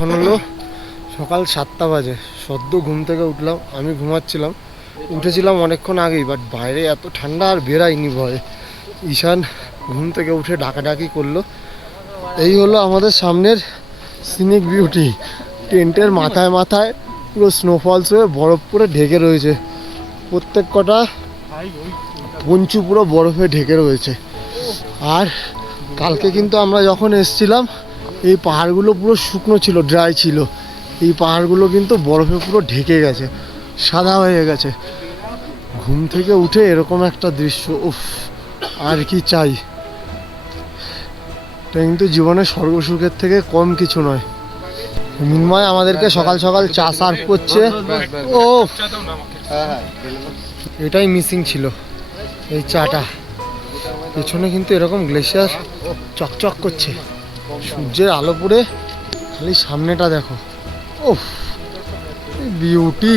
এখন হলো সকাল 7টা বাজে, সদ্য ঘুম থেকে উঠলাম। আমি ঘুমাচ্ছিলাম, উঠেছিলাম অনেকক্ষণ আগেই, বাট বাইরে এত ঠান্ডা আর বেরাইনি ভয়ে। ঈশান ঘুম থেকে উঠে ডাকাডাকি করলো। এই হলো আমাদের সামনের সিনিক বিউটি। টেন্টের মাথায় মাথায় পুরো স্নোফলস হয়ে বরফ পুরো ঢেকে রয়েছে। প্রত্যেক কটা পঞ্চু পুরো বরফে ঢেকে রয়েছে। আর কালকে কিন্তু আমরা যখন এসছিলাম এই পাহাড়গুলো পুরো শুকনো ছিল, ড্রাই ছিল। এই পাহাড়গুলো কিন্তু বরফে পুরো ঢেকে গেছে, সাদা হয়ে গেছে। ঘুম থেকে উঠে এরকম একটা দৃশ্য, উফ, আর কি চাই। এটা কিন্তু জীবনের স্বর্গসুখের থেকে কম কিছু নয়। মিন্ময় আমাদেরকে সকাল সকাল চা সার্ভ করছে। ও এটাই মিসিং ছিল, এই চাটা। পেছনে কিন্তু এরকম গ্লেশিয়ার চকচক করছে, সূর্যের আলো পড়ে খালি সামনেটা দেখো। ওহ বিউটি।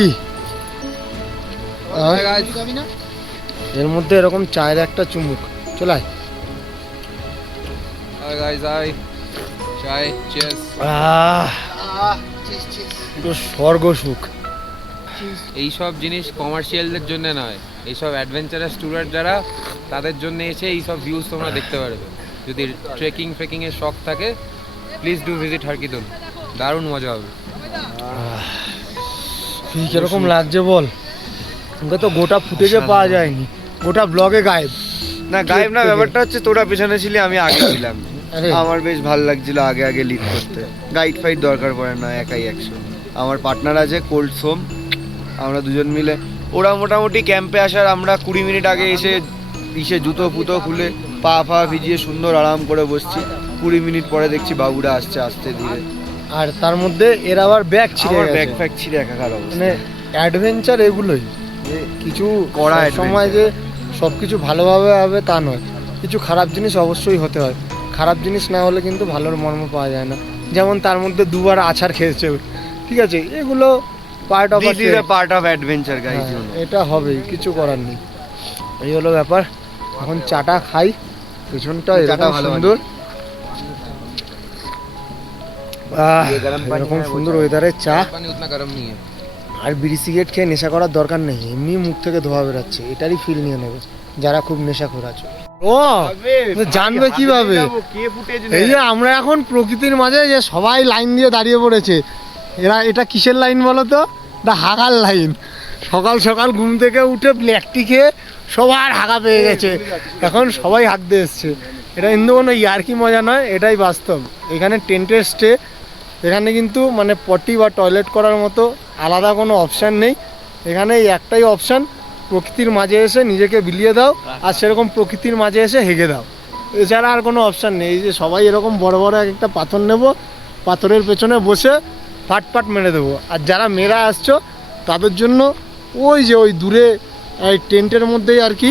এর মধ্যে এরকম চায়ের একটা চুমুক চলে স্বর্গ সুখ। এইসব জিনিস কমার্শিয়ালদের জন্য নয়, এইসব অ্যাডভেঞ্চারাস ট্যুরার যারা, তাদের জন্য এসে এইসব ভিউজ তোমরা দেখতে পারবে। যদি ট্রেকিং এর শখ থাকে, প্লিজ ডু ভিজিট হারকিদুন, দারুণ মজা হবে। কিরকম লাগছে বল? ওকে তো গোটা ফুটেজে পাওয়া যায়নি, গোটা ব্লগে গায়েব। না গায়েব না, ব্যাপারটা হচ্ছে তোরা পেছনে ছিলি, আমি আগে ছিলাম। আমার বেশ ভালো লাগছিল আগে আগে লিড করতে। গাইড ফাইড দরকার পড়ে না, একাই 100। আমার পার্টনার আছে কোল্ড সোম, আমরা দুজন মিলে। ওরা মোটামুটি ক্যাম্পে আসার আমরা 20 মিনিট আগে এসে জুতো ফুতো খুলে পা ফা ভিজিয়ে সুন্দর আরাম করে বসছি। 20 মিনিট পরে দেখছি বাবুরা আসছে আস্তে ধীরে। আর তার মধ্যে এর আবার ব্যাগ ছিঁড়ে গেছে। ব্যাগ ফ্যাগ ছিঁড়ে একাকার অবস্থা। মানে অ্যাডভেঞ্চার এগুলোই, যে কিছু করা সময় যে সব কিছু ভালোভাবে হবে তা নয়, কিছু খারাপ জিনিস অবশ্যই হতে হয়। খারাপ জিনিস না হলে কিন্তু ভালোর মর্ম পাওয়া যায় না। যেমন তার মধ্যে দুবার আছাড় খেয়েছে, ঠিক আছে, এগুলো পার্ট অফ অ্যাডভেঞ্চার গাইজ। এটা হবেই, কিছু করার নেই। এই হলো ব্যাপার। এখন চাটা খাই, পেছনটা এরকম সুন্দর, এরকম সুন্দর ওয়েদারে চা আর বিড়ি সিগারেট খেয়ে নেশা করার দরকার নেই। এমনি মুখ থেকে ধোয়া বেরাচ্ছে, এটারই ফিল নিয়ে নেবে যারা খুব নেশাখোর আছে। ও জানবে কিভাবে? এই যে আমরা এখন প্রকৃতির মাঝে যে সবাই লাইন দিয়ে দাঁড়িয়ে পড়েছে, এটা কিসের লাইন বলো তো? এটা হাগার লাইন। সকাল সকাল ঘুম থেকে উঠে ব্ল্যাক টি খেয়ে সবার হাগা পেয়ে গেছে, এখন সবাই হাঁকতে এসছে। এটা কিন্তু কোনো ইয়ার্কি মজা নয়, এটাই বাস্তব। এখানে টেন্টের স্টে, এখানে কিন্তু মানে পটি বা টয়লেট করার মতো আলাদা কোনো অপশান নেই। এখানে এই একটাই অপশান, প্রকৃতির মাঝে এসে নিজেকে বিলিয়ে দাও আর সেরকম প্রকৃতির মাঝে এসে হেগে দাও। এছাড়া আর কোনো অপশান নেই। এই যে সবাই এরকম বড় বড় একটা পাথর নেব, পাথরের পেছনে বসে ফাটফাট মেরে দেবো। আর যারা মেরা আসছো তাদের জন্য ওই যে ওই দূরে এই টেন্টের মধ্যেই আর কি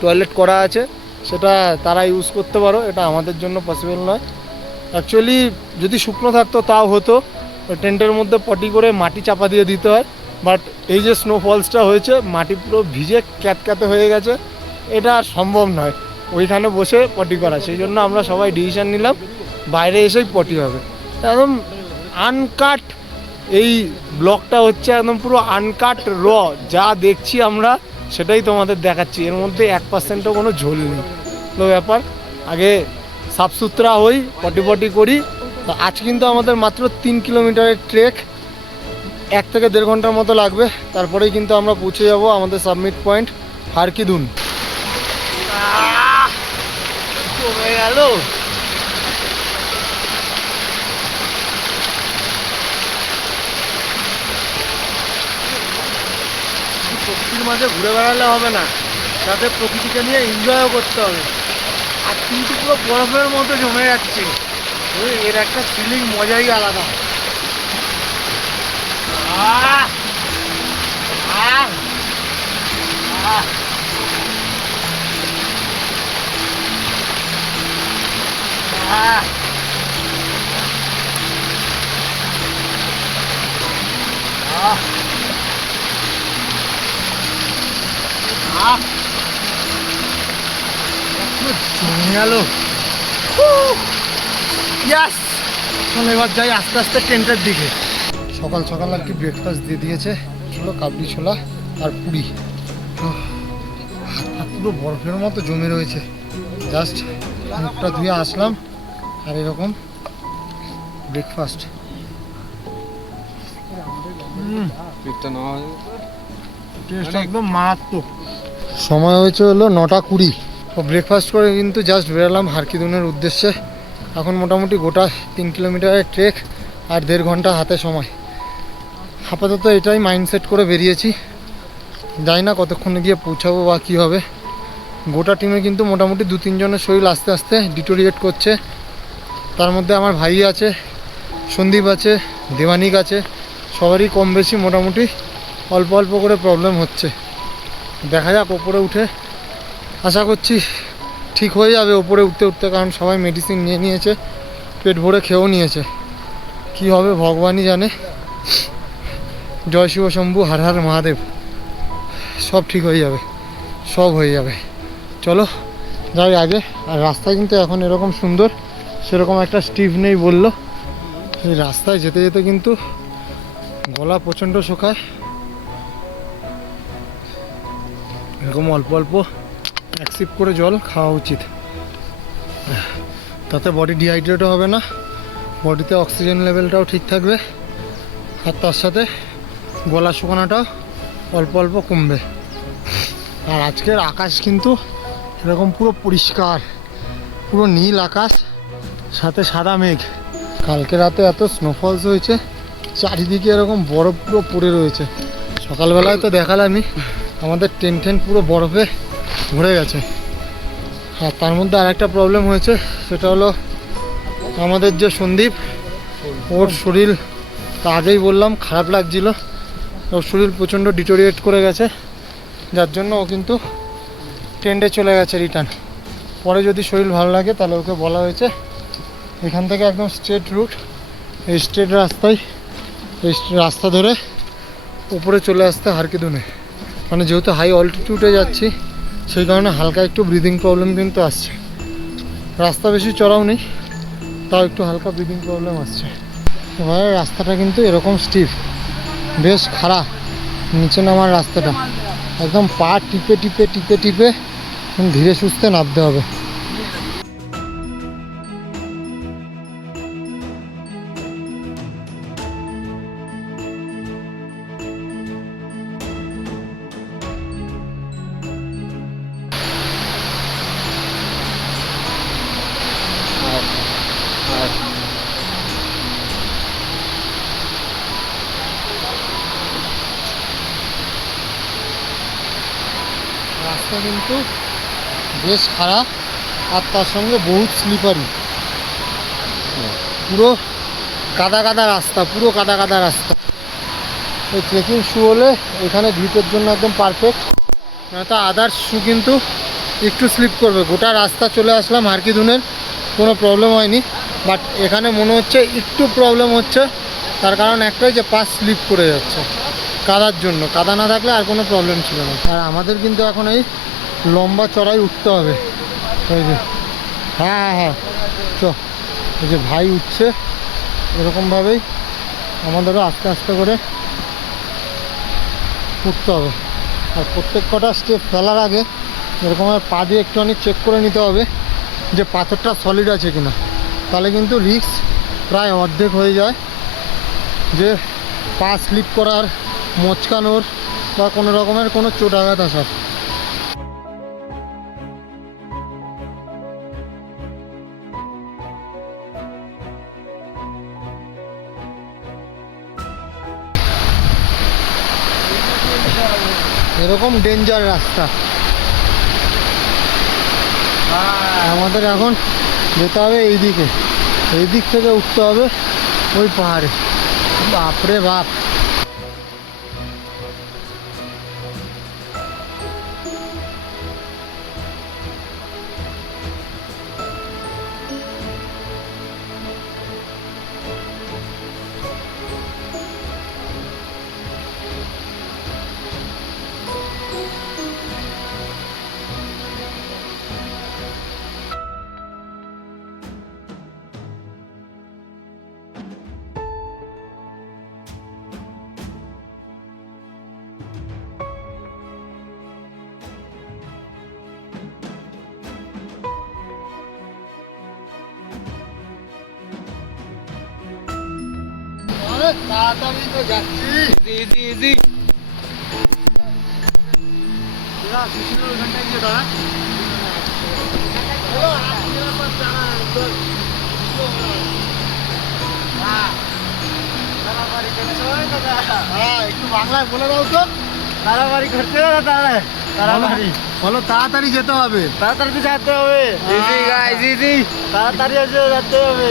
টয়লেট করা আছে, সেটা তারা ইউজ করতে পারো। এটা আমাদের জন্য পসিবল নয়। অ্যাকচুয়ালি যদি শুকনো থাকতো তাও হতো, ওই টেন্টের মধ্যে পটি করে মাটি চাপা দিয়ে দিতে হয়। বাট এই যে স্নোফলসটা হয়েছে, মাটি পুরো ভিজে ক্যাতক্যাতে হয়ে গেছে, এটা আর সম্ভব নয় ওইখানে বসে পটি করা। সেই জন্য আমরা সবাই ডিসিশন নিলাম বাইরে এসেই পটি হবে। একদম আনকাট এই ব্লগটা হচ্ছে, একদম পুরো আনকাট র যা দেখছি আমরা সেটাই তোমাদের দেখাচ্ছি। এর মধ্যে 1%ও কোনো ঝোল নেই। তো ব্যাপার, আগে সাফসুতরা হই, পটি করি। তো আজ কিন্তু আমাদের মাত্র 3 কিলোমিটারের ট্রেক, 1 থেকে 1.5 ঘন্টার মতো লাগবে। তারপরেই কিন্তু আমরা পৌঁছে যাব আমাদের সাবমিট পয়েন্ট হারকিদুন। কমে গেল। প্রকৃতির মাঝে ঘুরে বেড়ালে হবে না, সাথে প্রকৃতিকে নিয়ে এনজয়ও করতে হবে। আর কিন্তু পুরো বরফের মতো জমে যাচ্ছে, এর একটা ফিলিং মজাই আলাদা। জমে গেল। ইয়াস, এখন এবার যাই আস্তে আস্তে টেন্টের দিকে। সকাল সকাল আর কি ব্রেকফাস্ট দিয়ে দিয়েছে, ছোলো কাবলি ছোলা আর পুরি। হাত পুরো বরফের মতো জমে রয়েছে। জাস্ট মুখটা ধুয়ে আসলাম আর এরকম ব্রেকফাস্ট। টেস্ট একদম মারাত্মক। সময় হয়েছে হলো 9:20। তো ব্রেকফাস্ট করে কিন্তু জাস্ট বেরোলাম হারকিদুনের উদ্দেশ্যে। এখন মোটামুটি গোটা 3 কিলোমিটারের ট্রেক আর 1.5 ঘন্টা হাতে সময়। আপাতত এটাই মাইন্ডসেট করে বেরিয়েছি, জানি না কতক্ষণে গিয়ে পৌঁছাবো বা কী হবে। গোটা টিমে কিন্তু মোটামুটি 2-3 জনের শরীর আস্তে আস্তে ডিটোরিয়েট করছে। তার মধ্যে আমার ভাই আছে, সন্দীপ আছে, দেবানিক আছে, সবারই কম বেশি মোটামুটি অল্প অল্প করে প্রবলেম হচ্ছে। দেখা যাক, ওপরে উঠে আশা করছি ঠিক হয়ে যাবে ওপরে উঠতে উঠতে, কারণ সবাই মেডিসিন নিয়ে নিয়েছে, পেট ভরে খেয়েও নিয়েছে। কি হবে ভগবানই জানে। জয় শিব শম্ভু, হর হর মহাদেব। সব ঠিক হয়ে যাবে, সব হয়ে যাবে। চলো যাই আগে। আর রাস্তা কিন্তু এখন এরকম সুন্দর, সেরকম একটা স্টিভ নেই বললো। এই রাস্তায় যেতে যেতে কিন্তু গলা প্রচণ্ড শুকায়। এরকম অল্প অল্প 1 সিপ করে জল খাওয়া উচিত, তাতে বডি ডিহাইড্রেটও হবে না, বডিতে অক্সিজেন লেভেলটাও ঠিক থাকবে, আর তার সাথে গলা শুকানোটাও অল্প অল্প কমবে। আর আজকের আকাশ কিন্তু এরকম পুরো পরিষ্কার, পুরো নীল আকাশ, সাথে সাদা মেঘ। কালকে রাতে এত স্নোফলস হয়েছে, চারিদিকে এরকম বরফ পুরো পড়ে রয়েছে। সকালবেলায় তো দেখালামই, আমাদের টেন্ট পুরো বরফে ভরে গেছে। আর তার মধ্যে আরেকটা প্রবলেম হয়েছে, সেটা হলো আমাদের যে সন্দীপ, ওর শরীর তা আগেই বললাম খারাপ লাগছিল, ওর শরীর প্রচণ্ড ডিটোরিয়েট করে গেছে, যার জন্য ও কিন্তু টেন্টে চলে গেছে রিটার্ন। পরে যদি শরীর ভালো লাগে তাহলে ওকে বলা হয়েছে এখান থেকে একদম স্ট্রেট রুট, এই স্ট্রেট রাস্তায়, এই রাস্তা ধরে উপরে চলে আসতে হারকিদুনে। মানে যেহেতু হাই অল্টিটিউডে যাচ্ছি, সেই কারণে হালকা একটু ব্রিদিং প্রবলেম কিন্তু আসছে। রাস্তা বেশি চড়াও নেই, তাও একটু হালকা ব্রিদিং প্রবলেম আসছে। এবার রাস্তাটা কিন্তু এরকম স্টিফ, বেশ খাড়া নিচে নামার রাস্তাটা, একদম পা টিপে টিপে টিপে টিপে ধীরে সুস্থে নামতে হবে। রাস্তা কিন্তু বেশ খারাপ, আর তার সঙ্গে বহুত স্লিপারি, পুরো কাদা কাদা রাস্তা, পুরো কাদা কাদা রাস্তা। এই ট্রেকিং শু হলে এখানে গ্রিপের জন্য একদম পারফেক্ট, নয়তো আদার্স শু কিন্তু একটু স্লিপ করবে। গোটা রাস্তা চলে আসলাম হারকিদুনের, কোনো প্রবলেম হয়নি, বাট এখানে মনে হচ্ছে একটু প্রবলেম হচ্ছে। তার কারণ একটাই, যে পা স্লিপ করে যাচ্ছে কাদার জন্য। কাদা না থাকলে আর কোনো প্রবলেম ছিল না। আর আমাদের কিন্তু এখন এই লম্বা চড়াই উঠতে হবে। এই যে হ্যাঁ হ্যাঁ এই যে ভাই উঠছে, এরকমভাবেই আমাদেরও আস্তে আস্তে করে উঠতে হবে। আর প্রত্যেক কটা স্টেপ ফেলার আগে এরকম পা দিয়ে একটু অনেক চেক করে নিতে হবে যে পাথরটা সলিড আছে কিনা, তাহলে কিন্তু রিস্ক প্রায় অর্ধেক হয়ে যায়, যে পা স্লিপ করার, মোচকানোর বা কোনো রকমের কোনো চোট আঘাত আসার। এরকম ডেঞ্জার রাস্তা। আমাদের এখন যেতে হবে এই দিকে, এই দিক থেকে উঠতে হবে ওই পাহাড়ে। বাপরে বাপ, তাড়াতাড়ি তো যাচ্ছি। Easy easy. ওখানটায় গিয়ে দাঁড়া। হ্যালো, আপনারা পাশ দাঁড়া, একদম। হ্যাঁ, একটু বাংলায় বলে দাও তো। তাড়াতাড়ি করছে না তাড়াতাড়ি তাড়াতাড়ি বলো তাড়াতাড়ি যেতে হবে। তাড়াতাড়ি তো যেতে হবে ইজি গাইস ইজি। তাড়াতাড়ি এসে যেতে হবে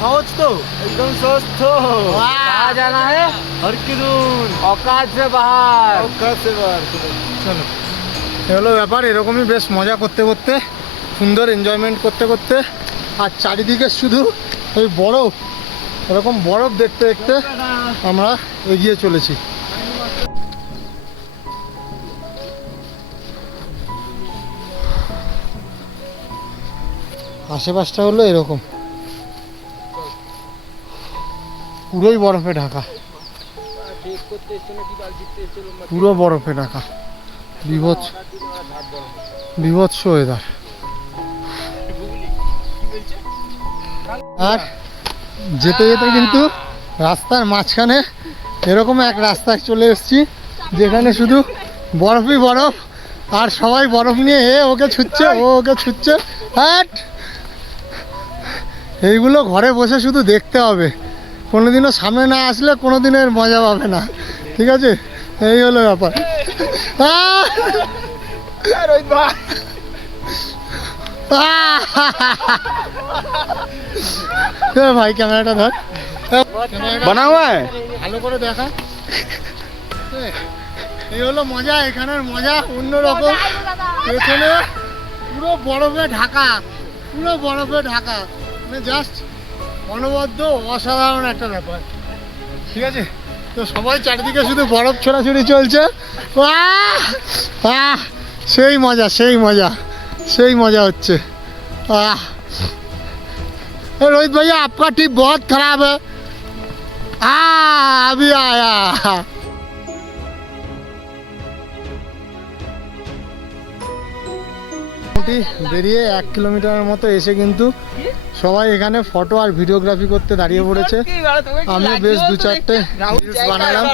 সহজ তো। একদম সুস্থ कहाँ जाना है? हर की दूर औकात से बाहर। औकात से बाहर চলো, এ হলো ব্যাপার। এরকমই বেশ মজা করতে করতে, সুন্দর এনজয়মেন্ট করতে করতে, আর চারিদিকে শুধু ওই বরফ, এরকম বরফ দেখতে দেখতে আমরা এগিয়ে চলেছি। আশেপাশটা হলো এরকম, পুরোই বরফে ঢাকা, পুরো বরফে ঢাকা। বিভৎস বিভৎস ওয়েদার। আর যেতে যেতে কিন্তু রাস্তার মাঝখানে এরকম এক রাস্তায় চলে এসেছি যেখানে শুধু বরফই বরফ, আর সবাই বরফ নিয়ে ওকে ছুটছে, ও ওকে ছুটছে। হ্যাট, এইগুলো ঘরে বসে শুধু দেখতে হবে, কোনোদিনও সামনে না আসলে কোনো দিনের মজা পাবে না। ঠিক আছে, এই হলো ব্যাপার। ভাই ক্যামেরাটা ধর, बना हुआ है ভালো করে দেখা। এই হলো মজা, এখানের মজা অন্যরকম। পেছনে পুরো বরফে ঢাকা, পুরো বরফে ঢাকা, মানে জাস্ট অনবদ্য অসাধারণ একটা ব্যাপার। ঠিক আছে, তো সবাই চারিদিকে শুধু বরফ ছোড়াছুড়ি চলছে। আহ! আহ! সেই মজা, সেই মজা, সেই মজা হচ্ছে। আহ! रोहित भैया आपका टिप बहुत खराब है। अभी आया। মোটামুটি বেরিয়ে 1 কিলোমিটারের মতো এসে কিন্তু সবাই এখানে ফটো আর ভিডিওগ্রাফি করতে দাঁড়িয়ে পড়েছে। আমি বেশ 2-4টে রিলস বানালাম,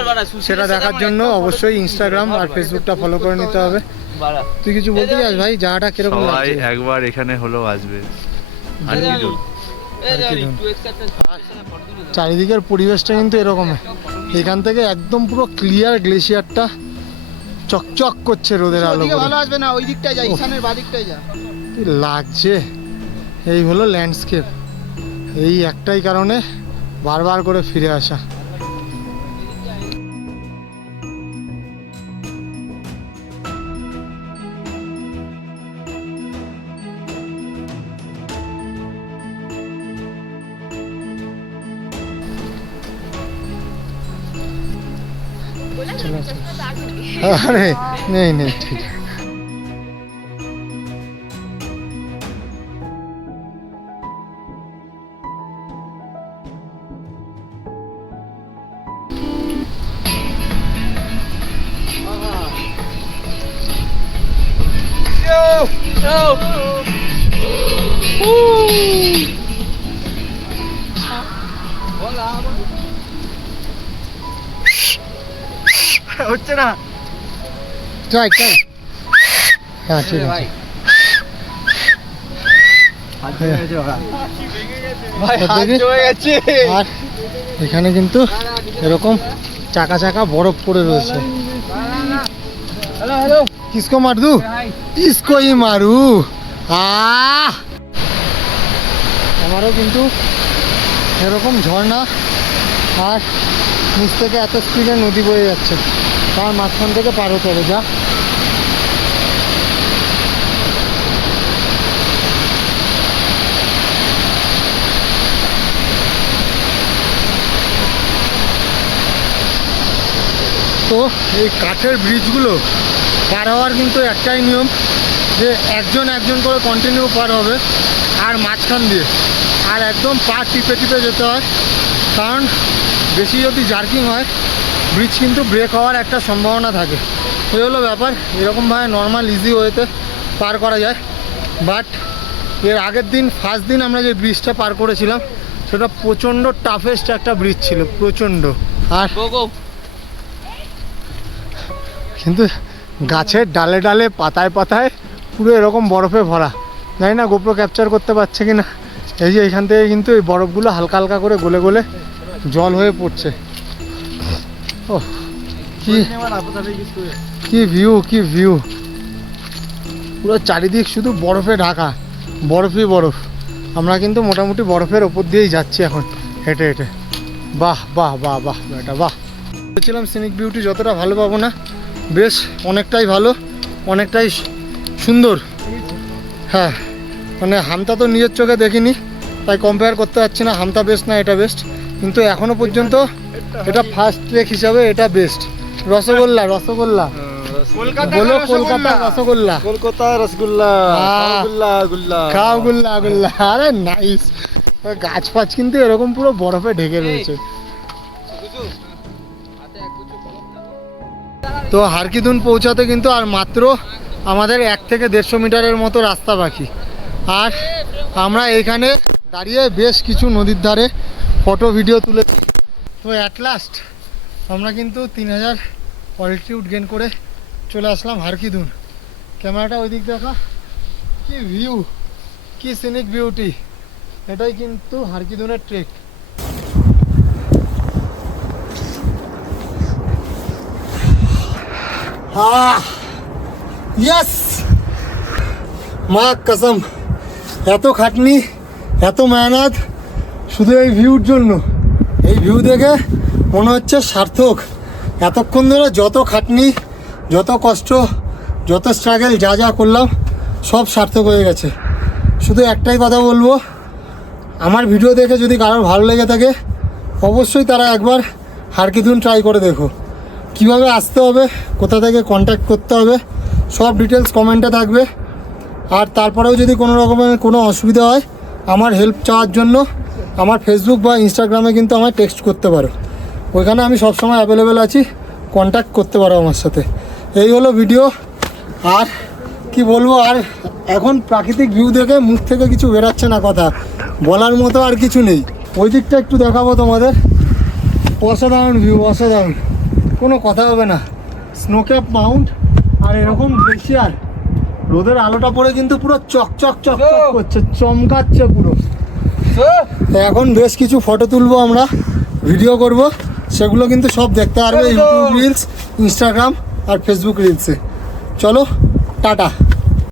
সেটা দেখার জন্য অবশ্যই ইনস্টাগ্রাম আর ফেসবুকটা ফলো করে নিতে হবে। তুই কিছু বলতে চাস ভাই? জায়গাটা কিরকম সবাই লাগছে? একবার এখানে হলো আসবে। আর কি বলবো? চারিদিকের পরিবেশটা কিন্তু এরকম, এখান থেকে একদম পুরো ক্লিয়ার গ্লেশিয়ারটা চকচক করছে রোদের আলো করে। ভালো আসবে না, ওই দিকটায় যা, ঈশানের বাঁ দিকটায় যা। কি লাগছে! এই হলো ল্যান্ডস্কেপ, এই একটাই কারণে বারবার করে ফিরে আসা। अरे नहीं नहीं ठीक है। হচ্ছে না, ट्राई ट्राई। हाँ ठीक है। ভাই হাত দেখি। জমে গেছে। আর এখানে কিন্তু এরকম চাকা চাকা বরফ পড়ে রয়েছে। হ্যালো হ্যালো, किसको मार दूं? इसको ही मारू। আমারও কিন্তু এরকম ঝর্ণা আর নিচ থেকে এত স্পিডে নদী বয়ে যাচ্ছে, তার মাঝখান থেকে পার হতে হবে। যা তো এই কাঠের ব্রিজগুলো পার হওয়ার কিন্তু একটাই নিয়ম, যে একজন একজন করে কন্টিনিউ পার হবে, আর মাঝখান দিয়ে আর একদম পা টিপে টিপে যেতে হয়, কারণ বেশি যদি জার্কিং হয় ব্রিজ কিন্তু ব্রেক হওয়ার একটা সম্ভাবনা থাকে। এই হলো ব্যাপার। এরকমভাবে নর্মাল ইজি ওয়েতে পার করা যায়, বাট এর আগের দিন ফার্স্ট দিন আমরা যে ব্রিজটা পার করেছিলাম সেটা প্রচণ্ড টাফেস্ট একটা ব্রিজ ছিল, প্রচণ্ড। আর কিন্তু গাছের ডালে ডালে পাতায় পাতায় পুরো এরকম বরফে ভরা। জানি না গোপ্রো ক্যাপচার করতে পারছে কি না। এই যে এখান থেকে কিন্তু এই বরফগুলো হালকা হালকা করে গলে গলে জল হয়ে পড়ছে। ও কি ভিউ, কি ভিউ! পুরো চারিদিক শুধু বরফে ঢাকা, বরফই বরফ। আমরা কিন্তু মোটামুটি বরফের ওপর দিয়েই যাচ্ছি এখন হেঁটে হেঁটে। বাহ বাহ বাহ বাহ, এটা বাহ। বলছিলাম সিনিক বিউটি যতটা ভালো পাবো না, বেশ অনেকটাই ভালো, অনেকটাই সুন্দর। হ্যাঁ, মানে হামতা তো নিজের চোখে দেখিনি, তাই কম্পেয়ার করতে পারছি না হামতা বেস্ট না এটা বেস্ট, কিন্তু এখনো পর্যন্ত এটা ফার্স্ট ট্রেক হিসাবে এটা বেস্ট। রসগোল্লা, রসগোল্লা বলো, কলকাতা রসগোল্লা, কলকাতা রসগোল্লা, খাও গুল্লা গুল্লা। আরে নাইস। গাছ ফাছ কিন্তু এরকম পুরো বরফে ঢেকে রয়েছে। তো হারকিদুন পৌঁছাতে কিন্তু আর মাত্র আমাদের 1 থেকে 150 মিটারের মতো রাস্তা বাকি। আর আমরা এখানে দাঁড়িয়ে বেশ কিছু নদীর ধারে ফটো ভিডিও তুলেছি। তো অ্যাট লাস্ট আমরা কিন্তু 3000 অল্টিটিউড গেন করে চলে আসলাম হারকিদুন। ক্যামেরাটা ওই দিক দেখা, কি ভিউ, কি সিনিক বিউটি! এটাই কিন্তু হারকিদুনের ট্রেক। ইয়েস, মা কসম, এত খাটনি, এত মেহনত শুধু এই ভিউর জন্য। এই ভিউ দেখে মনে হচ্ছে সার্থক। এতক্ষণ ধরে যত খাটনি, যত কষ্ট, যত স্ট্রাগল, যা যা করলাম সব সার্থক হয়ে গেছে। শুধু একটাই কথা বলবো, আমার ভিডিও দেখে যদি কারোর ভালো লেগে থাকে অবশ্যই তারা একবার হারকিদুন ট্রাই করে দেখো। কিভাবে আসতে হবে, কোথা থেকে কন্ট্যাক্ট করতে হবে, সব ডিটেলস কমেন্টে থাকবে। আর তারপরেও যদি কোনো রকমের কোনো অসুবিধা হয়, আমার হেল্প চাওয়ার জন্য আমার ফেসবুক বা ইনস্টাগ্রামে কিন্তু আমায় টেক্সট করতে পারো। ওইখানে আমি সবসময় অ্যাভেলেবেল আছি, কন্ট্যাক্ট করতে পারো আমার সাথে। এই হলো ভিডিও। আর কি বলবো, আর এখন প্রাকৃতিক ভিউ দেখে মুখ থেকে কিছু বেরাচ্ছে না, কথা বলার মতো আর কিছু নেই। ওই দিকটা একটু দেখাবো তোমাদের। অসাধারণ ভিউ, অসাধারণ, কোনো কথা হবে না। স্নোক্যাপ মাউন্ট আর এরকম গ্লেশিয়ার, রোদের আলোটা পড়ে কিন্তু পুরো চকচক চকচক করছে, চমকাচ্ছে পুরো। এখন বেশ কিছু ফটো তুলবো, আমরা ভিডিও করব, সেগুলো কিন্তু সব দেখতে পারবে ইউটিউব রিলস, ইনস্টাগ্রাম আর ফেসবুক রিলসে। চলো, টাটা।